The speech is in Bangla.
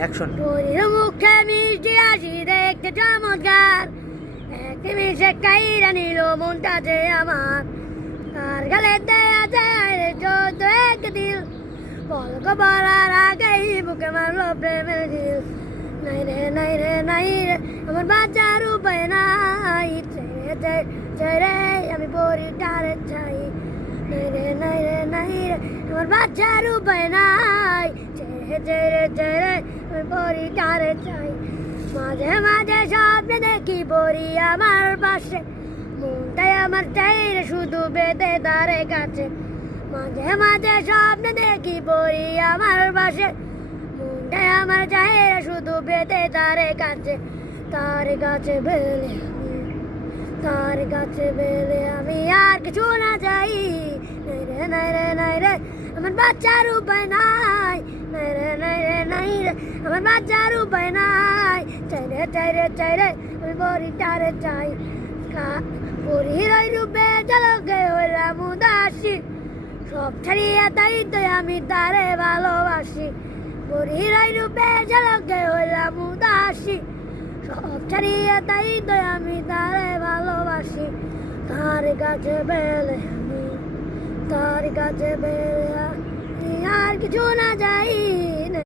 অ্যাকশন। পরীর মুখে মিষ্টি হাসি দেখতে চমৎকার, এক নিমিষে কাইরা নিল মনটা যে আমার। তার গালে দেয়া যায় চোদ্দ এক দিল, পলক পড়ার আগেই বুকে মারলো প্রেমের ঢিল। নাই রে নাই রে নাই রে আমার বাচ্চার উপায় নাই, ছেড়ে ছেড়ে আমি পরীটারে চাই। নাই রে নাই রে নাই রে আমার বাচ্চার উপায় নাই, ছেড়ে ছেড়ে ছেড়ে আমি পরীটারে চাই। মাঝে মাঝে স্বপ্নে দেখি পরি আমার পাশে, মনটাই আমার চাই রে শুধু বেঁধে তারে কাছে। মাঝে মাঝে স্বপ্নে দেখি পরি আমার পাশে, মনটাই আমার চাই রে শুধু বেঁধে তারে কাছে। তার কাছে বেলে আমি, তার কাছে বেলে আমি আর কিছু না চাই। নাই রে নাই রে নাই রে আমার বাচ্চার উপায় নাই, নাই রে নাই রে নাই রে আমার বাচ্চার উপায় নাই। চাই রে চাই রে চাই রে আমি পরীটারে চাই। পরীর ওই রূপে ঝলকে হইলাম উদাসী, সব ছাড়িয়া তাই তো আমি তারে ভালোবাসি। পরীর ওই রূপে ঝলকে হইলাম উদাসী, সব ছাড়িয়া তাই তো আমি তারে ভালোবাসি। তার কাছে বেলে আমি, তার কাছে বেলে আমি আর কিছু না যাই।